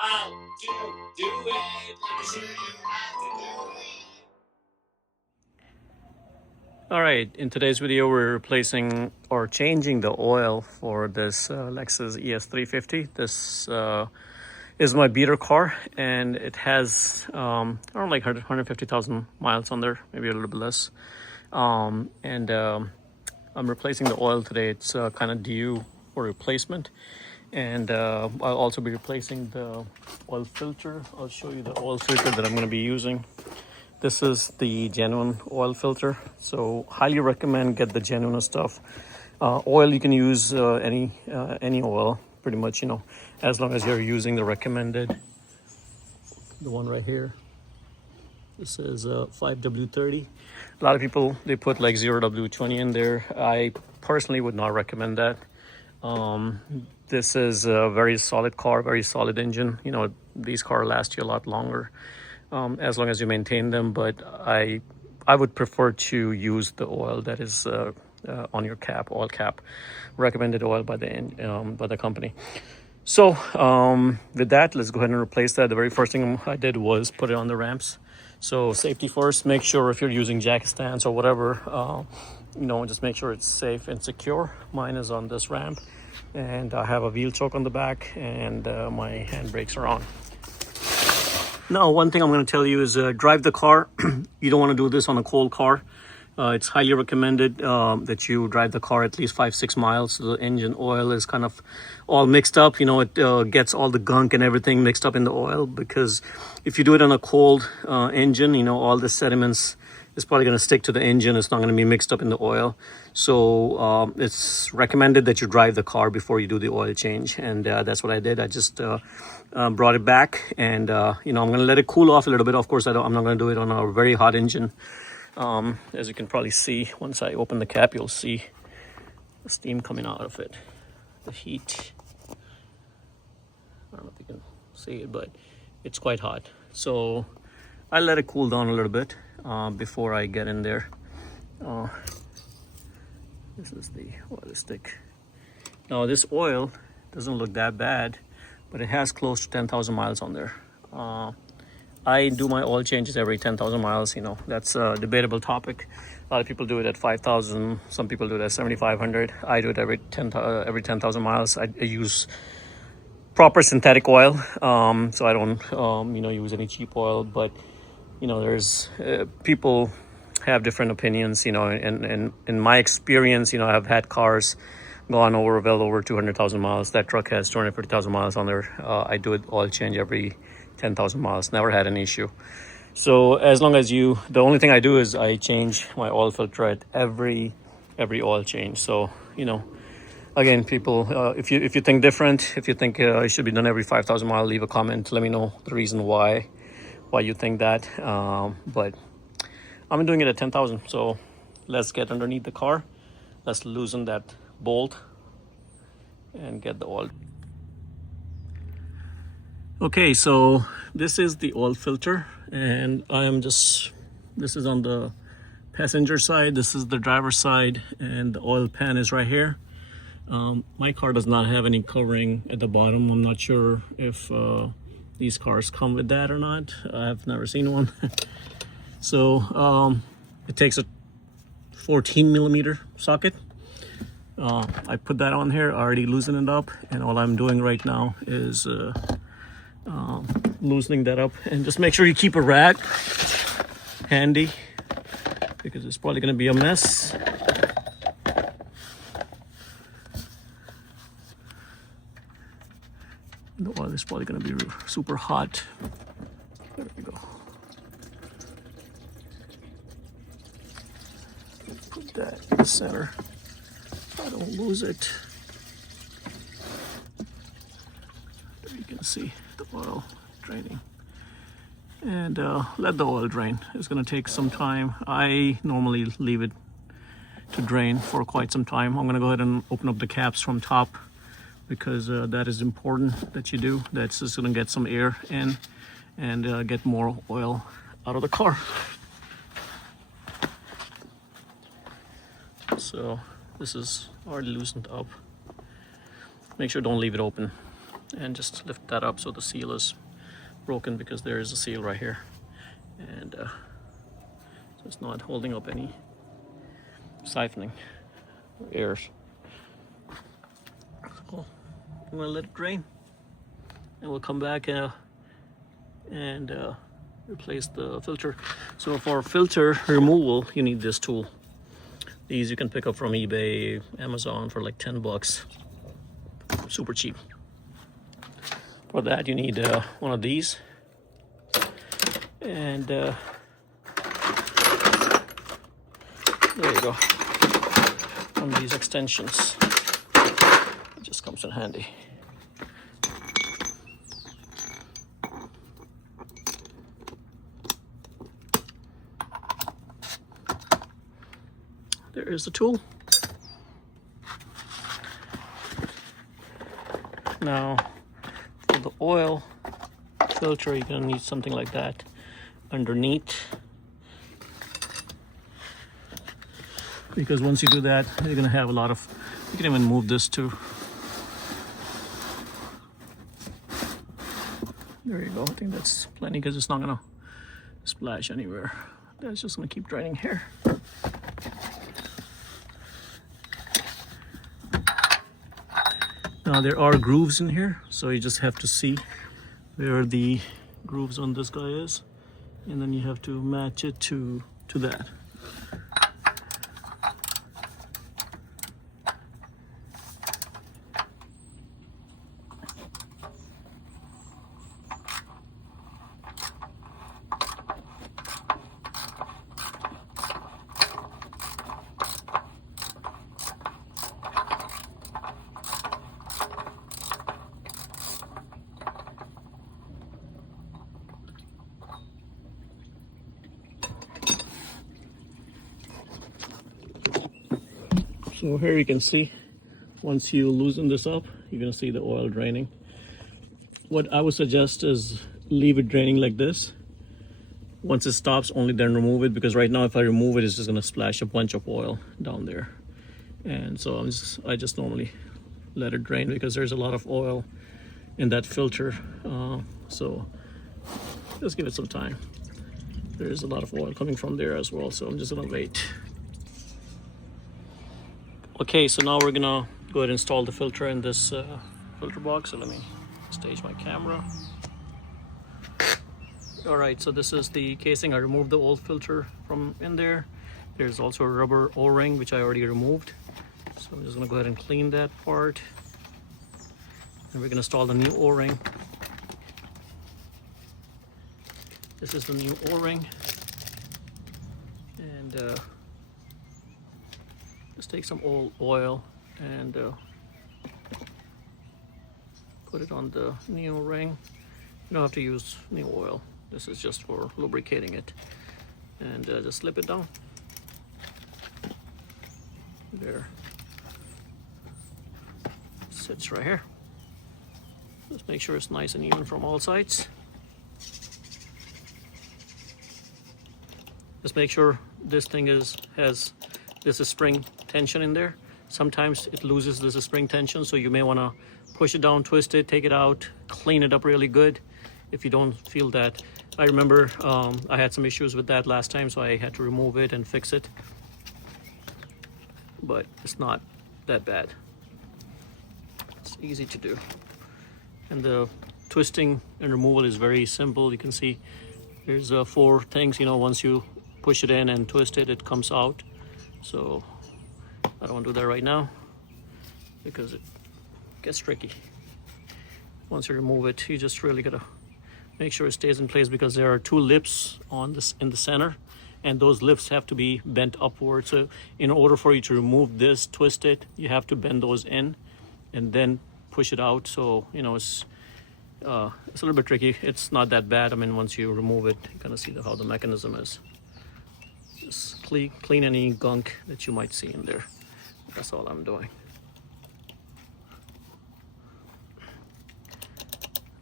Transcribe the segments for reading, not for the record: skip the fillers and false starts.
How to do it. Let me show you how to do it. All right, in today's video, we're replacing or changing the oil for this Lexus ES350. This is my beater car, and it has around like 150,000 miles on there, maybe a little bit less. I'm replacing the oil today. It's kind of due for replacement. And I'll also be replacing the oil filter. I'll show you the oil filter that I'm going to be using. This is the genuine oil filter, so highly recommend get the genuine stuff. Oil, you can use any oil pretty much, as long as you're using the recommended, the one right here. This is 5W30. A lot of people, they put like 0W20 in there. I personally would not recommend that. This is a very solid car, very solid engine. These cars last you a lot longer, as long as you maintain them. But I would prefer to use the oil that is on your cap, oil cap, recommended oil by the company. So with that, let's go ahead and replace that. The very first thing I did was put it on the ramps. So safety first. Make sure if you're using jack stands or whatever, just make sure it's safe and secure. Mine is on this ramp, and I have a wheel choke on the back, and my handbrakes are on. Now, one thing I'm going to tell you is drive the car. You don't want to do this on a cold car. It's highly recommended that you drive the car at least 5-6 miles. So the engine oil is kind of all mixed up. It gets all the gunk and everything mixed up in the oil, because if you do it on a cold engine, all the sediments is probably going to stick to the engine. It's not going to be mixed up in the oil. So it's recommended that you drive the car before you do the oil change. And that's what I did. I just brought it back, and I'm going to let it cool off a little bit. Of course, I'm not going to do it on a very hot engine. As you can probably see, once I open the cap, you'll see the steam coming out of it, the heat. I don't know if you can see it, but it's quite hot. So I let it cool down a little bit before I get in there. This is the oil stick. Now, this oil doesn't look that bad, but it has close to 10,000 miles on there. I do my oil changes every 10,000 miles. That's a debatable topic. A lot of people do it at 5,000. Some people do it at 7,500. I do it every 10,000 miles. I use proper synthetic oil, so I don't use any cheap oil. But there's people have different opinions. And in my experience, I've had cars gone well over 200,000 miles. That truck has 250,000 miles on there. I do it oil change every 10,000 miles. Never had an issue. So as long as the only thing I do is I change my oil filter at every oil change. So again, people, if you think different, if you think it should be done every 5,000 miles, leave a comment. Let me know the reason why you think that. But I'm doing it at 10,000. So let's get underneath the car. Let's loosen that bolt and get the oil. Okay, so this is the oil filter, and this is on the passenger side, this is the driver's side, and the oil pan is right here. My car does not have any covering at the bottom. I'm not sure if these cars come with that or not. I've never seen one. So it takes a 14 millimeter socket. I put that on here, already loosened it up, and all I'm doing right now is loosening that up. And just make sure you keep a rag handy, because it's probably going to be a mess. The oil is probably going to be super hot. There we go. Put that in the center. I don't lose it. There you can see the oil draining, and let the oil drain. It's going to take some time. I normally leave it to drain for quite some time. I'm going to go ahead and open up the caps from top, because that is important that you do. That's just going to get some air in and get more oil out of the car. So this is already loosened up. Make sure don't leave it open. and just lift that up so the seal is broken, because there is a seal right here, and so it's not holding up any siphoning airs. So I'm gonna let it drain, and we'll come back and replace the filter. So for filter removal, you need this tool. These you can pick up from eBay, Amazon for like 10 bucks. Super cheap. For that you need one of these, and there you go. One of these extensions. It just comes in handy. There is the tool. Now, for the oil filter, you're gonna need something like that underneath, because once you do that, you're gonna have a lot of, you can even move this too. There you go. I think that's plenty, because it's not gonna splash anywhere. That's just gonna keep draining here. Now there are grooves in here, so you just have to see where the grooves on this guy is, and then you have to match it to that. So here you can see, once you loosen this up, you're gonna see the oil draining. What I would suggest is leave it draining like this. Once it stops, only then remove it, because right now if I remove it, it's just gonna splash a bunch of oil down there. And so I just normally let it drain, because there's a lot of oil in that filter. So just give it some time. There's a lot of oil coming from there as well, so I'm just gonna wait. Okay, so now we're gonna go ahead and install the filter in this filter box. So let me stage my camera. All right, so this is the casing. I removed the old filter from in there. There's also a rubber O-ring, which I already removed. So I'm just gonna go ahead and clean that part. And we're gonna install the new O-ring. This is the new O-ring. And just take some old oil and put it on the new ring. You don't have to use new oil. This is just for lubricating it. And just slip it down. There. Sits right here. Just make sure it's nice and even from all sides. Just make sure this thing has this is spring tension in there. Sometimes it loses this spring tension, so you may want to push it down, twist it, take it out, clean it up really good if you don't feel that. I remember I had some issues with that last time, so I had to remove it and fix it, but it's not that bad. It's easy to do, and the twisting and removal is very simple. You can see there's 4 things. Once you push it in and twist it, it comes out. So I don't want to do that right now, because it gets tricky. Once you remove it, you just really gotta make sure it stays in place, because there are 2 lips on this in the center, and those lips have to be bent upward. So in order for you to remove this, twist it, you have to bend those in and then push it out. So it's a little bit tricky. It's not that bad. I mean, once you remove it, you kind of see how the mechanism is. Just clean any gunk that you might see in there. That's all I'm doing.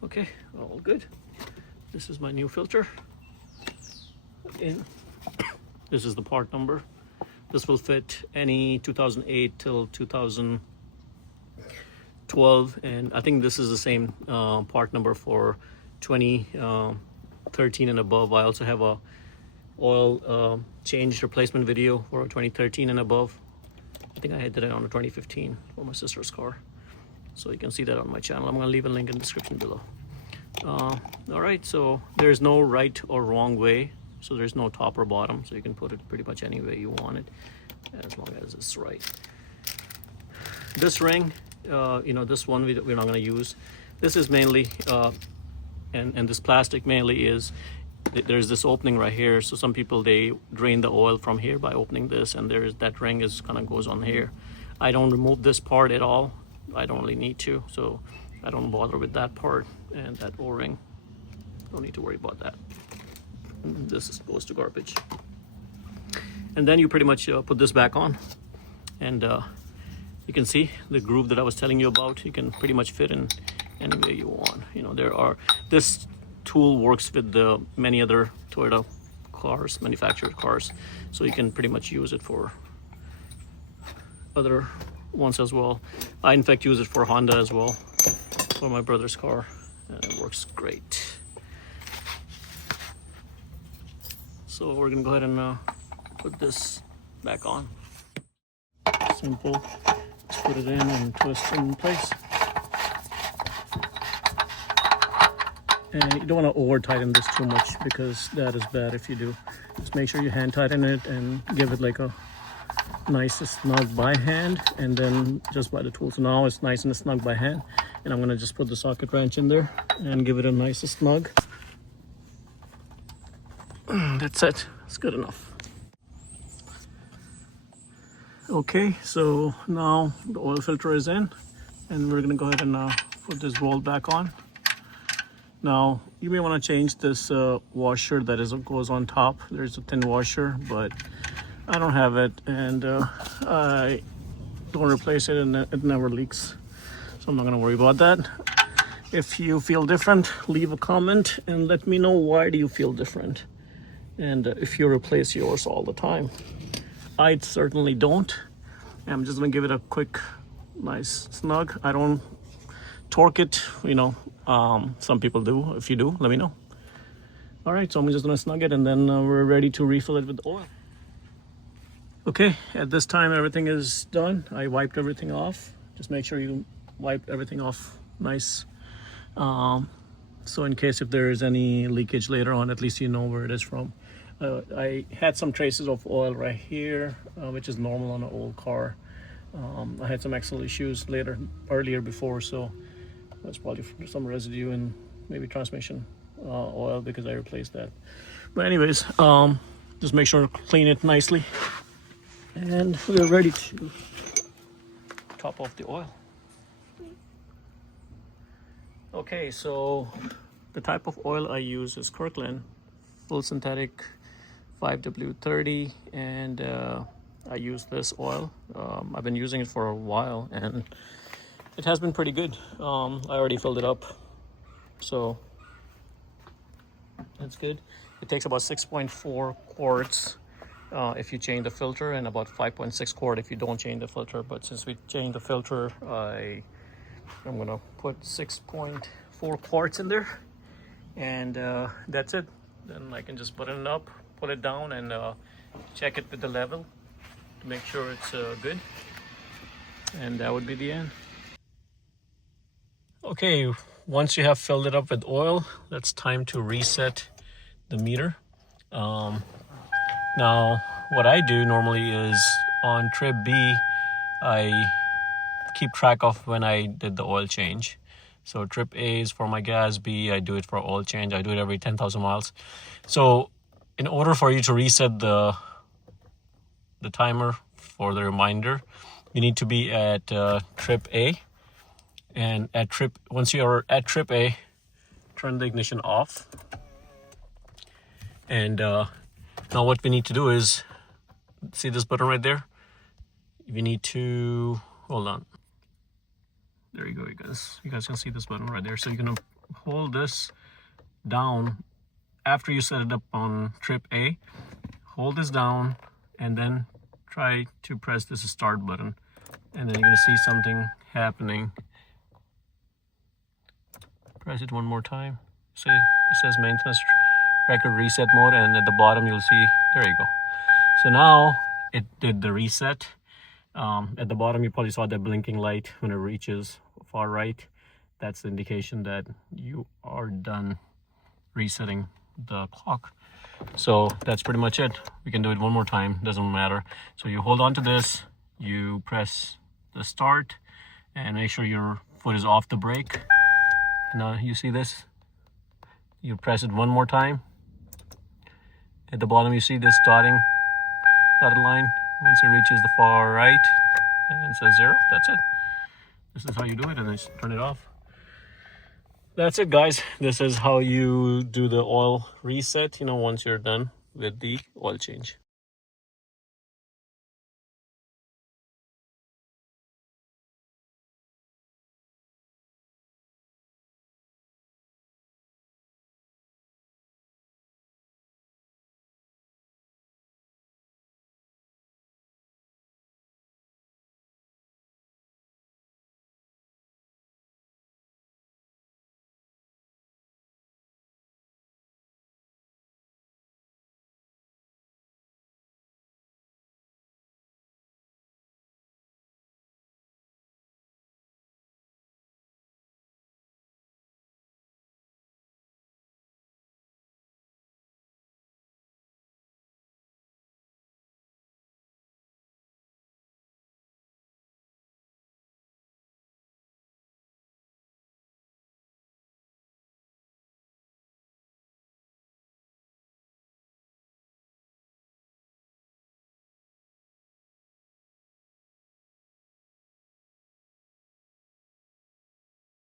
Okay, all good. This is my new filter. Again, this is the part number. This will fit any 2008 till 2000 12, and I think this is the same part number for 2013 and above. I also have a oil change replacement video for 2013 and above. I think I did it on a 2015 for my sister's car, so you can see that on my channel. I'm going to leave a link in the description below. All right, so there's no right or wrong way, so there's no top or bottom, so you can put it pretty much any way you want it, as long as it's right. This ring, this one we're not going to use. This is mainly and this plastic mainly is, there's this opening right here, so some people, they drain the oil from here by opening this, and there's that ring is kind of goes on here. I don't remove this part at all. I don't really need to, so I don't bother with that part, and that O-ring, don't need to worry about that. This goes to garbage. And then you pretty much put this back on, and you can see the groove that I was telling you about. You can pretty much fit in any way you want. This tool works with the many other Toyota cars, manufactured cars, so you can pretty much use it for other ones as well. I in fact use it for Honda as well, for my brother's car, and it works great. So we're gonna go ahead and put this back on. Simple, just put it in and twist in place. And you don't want to over tighten this too much, because that is bad if you do. Just make sure you hand tighten it and give it like a nice snug by hand, and then just by the tool. So now it's nice and snug by hand, and I'm going to just put the socket wrench in there and give it a nice snug. That's it. It's good enough. Okay, so now the oil filter is in, and we're going to go ahead and put this bolt back on. Now you may want to change this washer that goes on top. There's a thin washer, but I don't have it, and I don't replace it, and it never leaks, so I'm not going to worry about that. If you feel different, leave a comment and let me know why do you feel different, and if you replace yours all the time. I certainly don't. I'm just going to give it a quick nice snug. I don't torque it, some people do. If you do, let me know. All right, so I'm just gonna snug it, and then we're ready to refill it with oil. Okay, at this time everything is done. I wiped everything off. Just make sure you wipe everything off nice, so in case if there is any leakage later on, at least you know where it is from. I had some traces of oil right here, which is normal on an old car. I had some axle issues earlier before, so that's probably some residue in maybe transmission oil, because I replaced that. But anyways, just make sure to clean it nicely, and we're ready to top off the oil. Okay, so the type of oil I use is Kirkland full synthetic 5W30, and I use this oil. I've been using it for a while, and it has been pretty good. I already filled it up, so that's good. It takes about 6.4 quarts if you change the filter, and about 5.6 quart if you don't change the filter. But since we changed the filter, I'm gonna put 6.4 quarts in there, and that's it. Then I can just button it up, pull it down, and check it with the level to make sure it's good, and that would be the end. Okay, once you have filled it up with oil, it's time to reset the meter. Now, what I do normally is on trip B, I keep track of when I did the oil change. So trip A is for my gas, B, I do it for oil change. I do it every 10,000 miles. So in order for you to reset the timer for the reminder, you need to be at trip A. And once you are at trip A, turn the ignition off. And now what we need to do is, see this button right there? We need to, hold on. There you go, you guys. You guys can see this button right there. So you're gonna hold this down after you set it up on trip A. Hold this down, and then try to press this start button. And then you're gonna see something happening Press it one more time. See, it says maintenance record reset mode, and at the bottom you'll see, there you go. So now it did the reset. At the bottom you probably saw that blinking light when it reaches far right. That's the indication that you are done resetting the clock. So that's pretty much it. We can do it one more time, doesn't matter. So you hold on to this, you press the start, and make sure your foot is off the brake. Now you see this, you press it one more time. At the bottom you see this dotted line. Once it reaches the far right and it says 0, that's it. This is how you do it, and then just turn it off. That's it, guys. This is how you do the oil reset, once you're done with the oil change.